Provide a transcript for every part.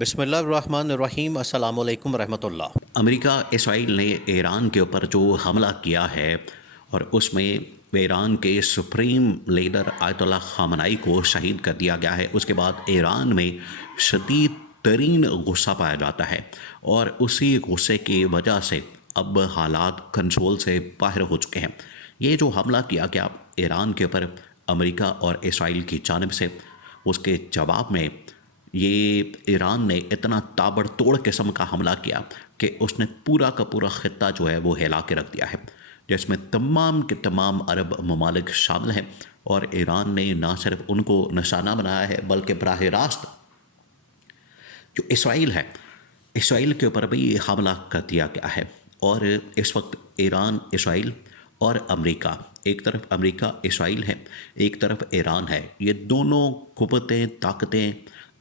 بسم اللہ الرحمن الرحیم، السلام علیکم ورحمۃ اللہ۔ امریکہ اسرائیل نے ایران کے اوپر جو حملہ کیا ہے اور اس میں ایران کے سپریم لیڈر آیت اللہ خامنائی کو شہید کر دیا گیا ہے، اس کے بعد ایران میں شدید ترین غصہ پایا جاتا ہے اور اسی غصے کی وجہ سے اب حالات کنٹرول سے باہر ہو چکے ہیں۔ یہ جو حملہ کیا گیا ایران کے اوپر امریکہ اور اسرائیل کی جانب سے، اس کے جواب میں یہ ایران نے اتنا تابڑ توڑ قسم کا حملہ کیا کہ اس نے پورا کا پورا خطہ جو ہے وہ ہلا کے رکھ دیا ہے، جس میں تمام کے تمام عرب ممالک شامل ہیں، اور ایران نے نہ صرف ان کو نشانہ بنایا ہے بلکہ براہ راست جو اسرائیل ہے، اسرائیل کے اوپر بھی حملہ کر دیا گیا ہے۔ اور اس وقت ایران، اسرائیل اور امریکہ، ایک طرف امریکہ اسرائیل ہے، ایک طرف ایران ہے، یہ دونوں قوتیں، طاقتیں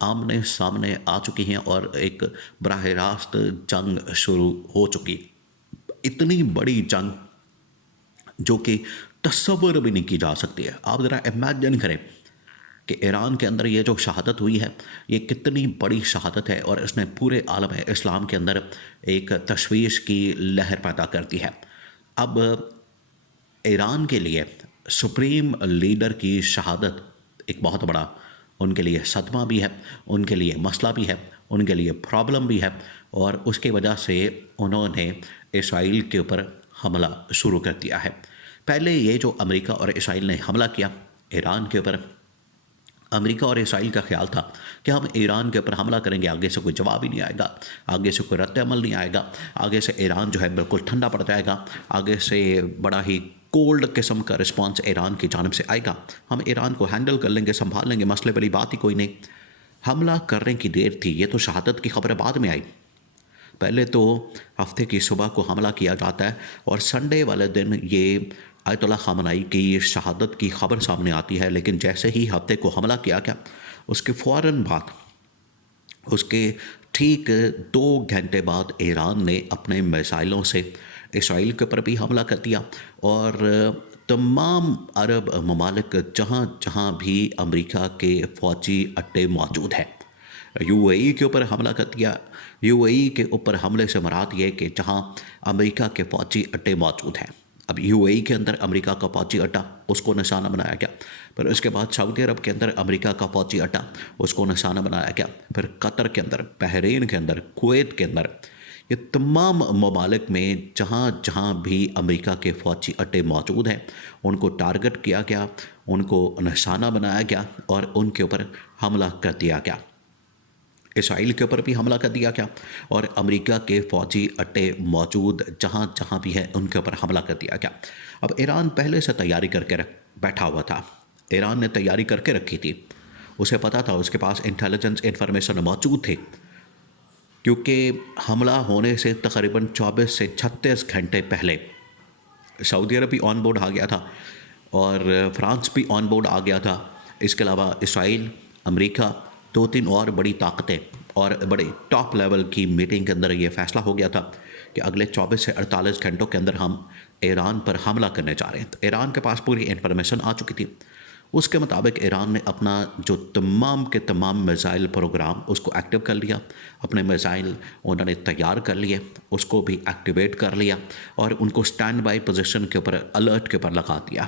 آمنے سامنے آ چکی ہیں اور ایک براہ راست جنگ شروع ہو چکی۔ اتنی بڑی جنگ جو کہ تصور بھی نہیں کی جا سکتی ہے۔ آپ ذرا امیجن کریں کہ ایران کے اندر یہ جو شہادت ہوئی ہے، یہ کتنی بڑی شہادت ہے، اور اس نے پورے عالم اسلام کے اندر ایک تشویش کی لہر پیدا کر دی ہے۔ اب ایران کے لیے سپریم لیڈر کی شہادت ایک بہت بڑا ان کے لیے صدمہ بھی ہے، ان کے لیے مسئلہ بھی ہے، ان کے لیے پرابلم بھی ہے، اور اس کی وجہ سے انہوں نے اسرائیل کے اوپر حملہ شروع کر دیا ہے۔ پہلے یہ جو امریکہ اور اسرائیل نے حملہ کیا ایران کے اوپر، امریکہ اور اسرائیل کا خیال تھا کہ ہم ایران کے اوپر حملہ کریں گے، آگے سے کوئی جواب ہی نہیں آئے گا، آگے سے کوئی رد عمل نہیں آئے گا، آگے سے ایران جو ہے بالکل ٹھنڈا پڑ جائے گا، آگے سے بڑا ہی کولڈ قسم کا رسپانس ایران کی جانب سے آئے گا، ہم ایران کو ہینڈل کر لیں گے، سنبھال لیں گے، مسئلے والی بات ہی کوئی نہیں۔ حملہ کرنے کی دیر تھی، یہ تو شہادت کی خبر بعد میں آئی۔ پہلے تو ہفتے کی صبح کو حملہ کیا جاتا ہے اور سنڈے والے دن یہ آیت اللہ خامنائی کی شہادت کی خبر سامنے آتی ہے، لیکن جیسے ہی ہفتے کو حملہ کیا گیا، اس کے فوراً بعد، اس کے ٹھیک 2 گھنٹے بعد ایران نے اپنے میزائلوں سے اسرائیل کے اوپر بھی حملہ کر دیا، اور تمام عرب ممالک جہاں جہاں بھی امریکہ کے فوجی اڈے موجود ہیں، یو اے ای کے اوپر حملہ کر دیا۔ یو اے ای کے اوپر حملے سے مراد یہ کہ جہاں امریکہ کے فوجی اڈے موجود ہیں، اب یو اے ای کے اندر امریکہ کا فوجی اڈا، اس کو نشانہ بنایا گیا، پھر اس کے بعد سعودی عرب کے اندر امریکہ کا فوجی اڈا، اس کو نشانہ بنایا گیا، پھر قطر کے اندر، بحرین کے اندر، کویت کے اندر، یہ تمام ممالک میں جہاں جہاں بھی امریکہ کے فوجی اڈے موجود ہیں ان کو ٹارگٹ کیا گیا، ان کو نشانہ بنایا گیا اور ان کے اوپر حملہ کر دیا گیا۔ اسرائیل کے اوپر بھی حملہ کر دیا گیا اور امریکہ کے فوجی اڈے موجود جہاں جہاں بھی ہیں ان کے اوپر حملہ کر دیا گیا۔ اب ایران پہلے سے تیاری کر کے بیٹھا ہوا تھا، ایران نے تیاری کر کے رکھی تھی، اسے پتا تھا، اس کے پاس انٹیلیجنس انفارمیشن موجود تھی، کیونکہ حملہ ہونے سے تقریباً 24 سے 36 گھنٹے پہلے سعودی عرب بھی آن بورڈ آ گیا تھا اور فرانس بھی آن بورڈ آ گیا تھا۔ اس کے علاوہ اسرائیل، امریکہ، 2-3 اور بڑی طاقتیں، اور بڑے ٹاپ لیول کی میٹنگ کے اندر یہ فیصلہ ہو گیا تھا کہ اگلے 24 سے 48 گھنٹوں کے اندر ہم ایران پر حملہ کرنے جا رہے ہیں۔ تو ایران کے پاس پوری انفارمیشن آ چکی تھی، اس کے مطابق ایران نے اپنا جو تمام کے تمام میزائل پروگرام اس کو ایکٹیو کر لیا، اپنے میزائل انہوں نے تیار کر لیے، اس کو بھی ایکٹیویٹ کر لیا اور ان کو سٹینڈ بائی پوزیشن کے اوپر، الرٹ کے اوپر لگا دیا۔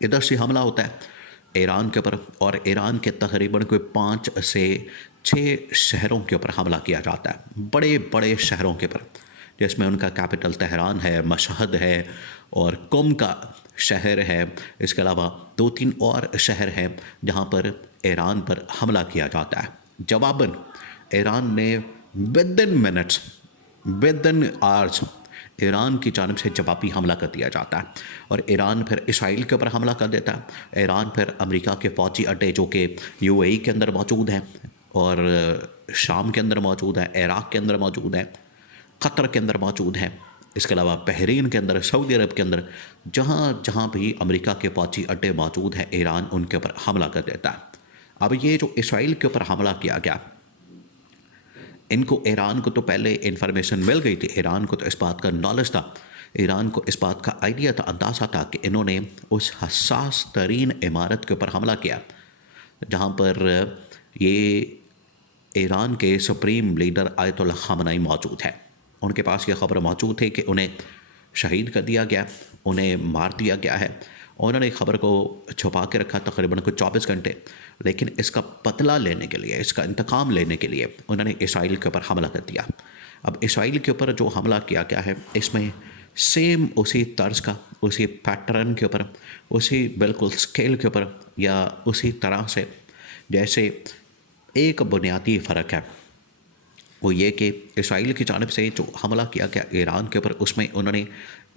ادھر سے حملہ ہوتا ہے ایران کے اوپر، اور ایران کے تقریباً کوئی 5 سے 6 شہروں کے اوپر حملہ کیا جاتا ہے، بڑے بڑے شہروں کے اوپر، جس میں ان کا کیپٹل تہران ہے، مشہد ہے، اور قم کا شہر ہے۔ اس کے علاوہ 2-3 اور شہر ہیں جہاں پر ایران پر حملہ کیا جاتا ہے۔ جواباً ایران نے ودن منٹس، ودن آورز ایران کی جانب سے جوابی حملہ کر دیا جاتا ہے، اور ایران پھر اسرائیل کے اوپر حملہ کر دیتا ہے۔ ایران پھر امریکہ کے فوجی اڈے جو کہ یو اے ای کے اندر موجود ہیں اور شام کے اندر موجود ہیں، عراق کے اندر موجود ہیں، قطر کے اندر موجود ہیں، اس کے علاوہ بحرین کے اندر، سعودی عرب کے اندر، جہاں جہاں بھی امریکہ کے فوجی اڈے موجود ہیں، ایران ان کے اوپر حملہ کر دیتا ہے۔ اب یہ جو اسرائیل کے اوپر حملہ کیا گیا، ان کو، ایران کو تو پہلے انفارمیشن مل گئی تھی، ایران کو تو اس بات کا نالج تھا، ایران کو اس بات کا آئیڈیا تھا، اندازہ تھا کہ انہوں نے اس حساس ترین عمارت کے اوپر حملہ کیا جہاں پر یہ ایران کے سپریم لیڈر آیت اللہ خامنائی موجود ہیں. ان کے پاس یہ خبر موجود ہے کہ انہیں شہید کر دیا گیا، انہیں مار دیا گیا ہے. انہوں نے خبر کو چھپا کے رکھا تقریباً کچھ 24 گھنٹے، لیکن اس کا بدلہ لینے کے لیے، اس کا انتقام لینے کے لیے انہوں نے اسرائیل کے اوپر حملہ کر دیا. اب اسرائیل کے اوپر جو حملہ کیا گیا ہے اس میں سیم اسی طرز کا، اسی پیٹرن کے اوپر، اسی بالکل اسکیل کے اوپر، یا اسی طرح سے جیسے ایک بنیادی فرق ہے وہ یہ کہ اسرائیل کی جانب سے جو حملہ کیا گیا ایران کے اوپر، اس میں انہوں نے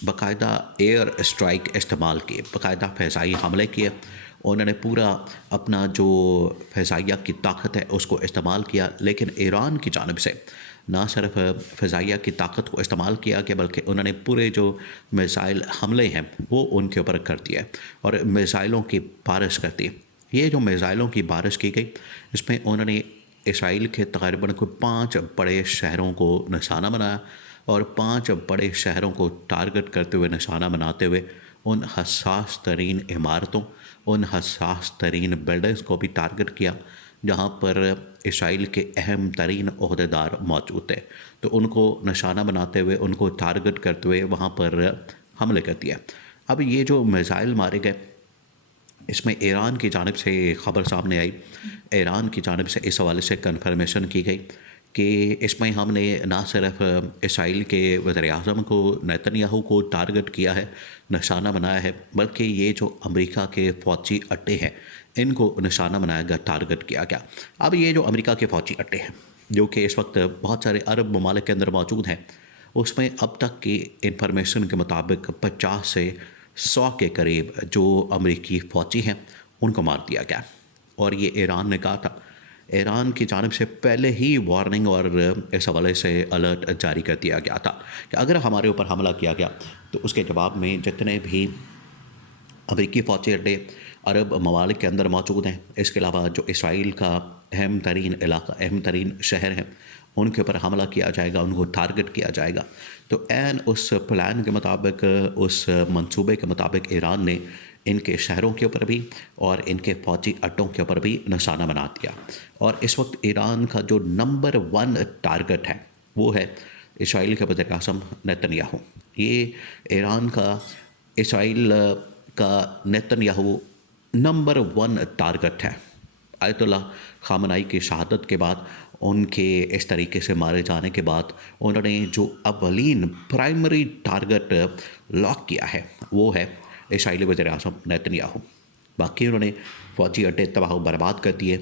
باقاعدہ ایئر اسٹرائک استعمال کیے، باقاعدہ فضائی حملے کیے. انہوں نے پورا اپنا جو فضائیہ کی طاقت ہے اس کو استعمال کیا. لیکن ایران کی جانب سے نہ صرف فضائیہ کی طاقت کو استعمال کیا کہ بلکہ انہوں نے پورے جو میزائل حملے ہیں وہ ان کے اوپر کر دیے اور میزائلوں کی بارش کر دی. یہ جو میزائلوں کی بارش کی گئی اس میں انہوں نے اسرائیل کے تقریباً کوئی 5 بڑے شہروں کو نشانہ بنایا، اور 5 بڑے شہروں کو ٹارگٹ کرتے ہوئے، نشانہ بناتے ہوئے ان حساس ترین عمارتوں، ان حساس ترین بلڈنگز کو بھی ٹارگٹ کیا جہاں پر اسرائیل کے اہم ترین عہدیدار موجود تھے. تو ان کو نشانہ بناتے ہوئے، ان کو ٹارگٹ کرتے ہوئے وہاں پر حملے کر دیا. اب یہ جو میزائل مارے گئے اس میں ایران کی جانب سے خبر سامنے آئی، ایران کی جانب سے اس حوالے سے کنفرمیشن کی گئی کہ اس میں ہم نے نہ صرف اسرائیل کے وزیر اعظم کو، نیتن یاہو کو ٹارگٹ کیا ہے، نشانہ بنایا ہے، بلکہ یہ جو امریکہ کے فوجی اڈے ہیں ان کو نشانہ بنایا گیا، ٹارگٹ کیا گیا. اب یہ جو امریکہ کے فوجی اڈے ہیں جو کہ اس وقت بہت سارے عرب ممالک کے اندر موجود ہیں، اس میں اب تک کی انفارمیشن کے مطابق 50 سے 100 کے قریب جو امریکی فوجی ہیں ان کو مار دیا گیا. اور یہ ایران نے کہا تھا، ایران کی جانب سے پہلے ہی وارننگ اور اس حوالے سے الرٹ جاری کر دیا گیا تھا کہ اگر ہمارے اوپر حملہ کیا گیا تو اس کے جواب میں جتنے بھی امریکی فوجی اڈے عرب ممالک کے اندر موجود ہیں، اس کے علاوہ جو اسرائیل کا اہم ترین علاقہ، اہم ترین شہر ہیں، ان کے اوپر حملہ کیا جائے گا، ان کو ٹارگٹ کیا جائے گا. تو عین اس پلان کے مطابق، اس منصوبے کے مطابق ایران نے ان کے شہروں کے اوپر بھی اور ان کے فوجی اڈوں کے اوپر بھی نشانہ بنا دیا. اور اس وقت ایران کا جو نمبر 1 ٹارگٹ ہے وہ ہے اسرائیل کے وزیر اعظم نیتن یاہو. یہ ایران کا، اسرائیل کا نیتن یاہو نمبر 1 ٹارگٹ ہے. آیت اللہ خامنائی کی شہادت کے بعد، ان کے اس طریقے سے مارے جانے کے بعد، انہوں نے جو اولین پرائمری ٹارگٹ لاک کیا ہے وہ ہے اسرائیلی وزیر اعظم نیتن یاہو. باقی انہوں نے فوجی اڈے تباہ و برباد کر دیے،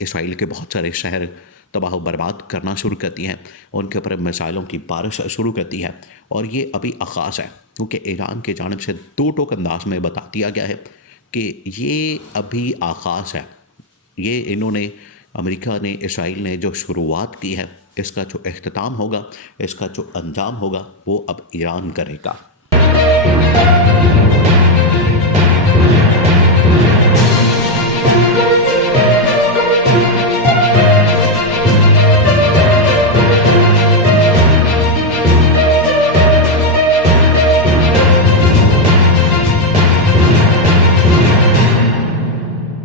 اسرائیل کے بہت سارے شہر تباہ و برباد کرنا شروع کر دیے ہیں، ان کے اوپر میزائلوں کی بارش شروع کر دی ہے. اور یہ ابھی آغاز ہے، کیونکہ ایران کی جانب سے 2 ٹوک انداز میں بتا دیا گیا ہے کہ یہ ابھی آغاز ہے. یہ انہوں نے، امریکہ نے، اسرائیل نے جو شروعات کی ہے، اس کا جو اختتام ہوگا، اس کا جو انجام ہوگا وہ اب ایران کرے گا.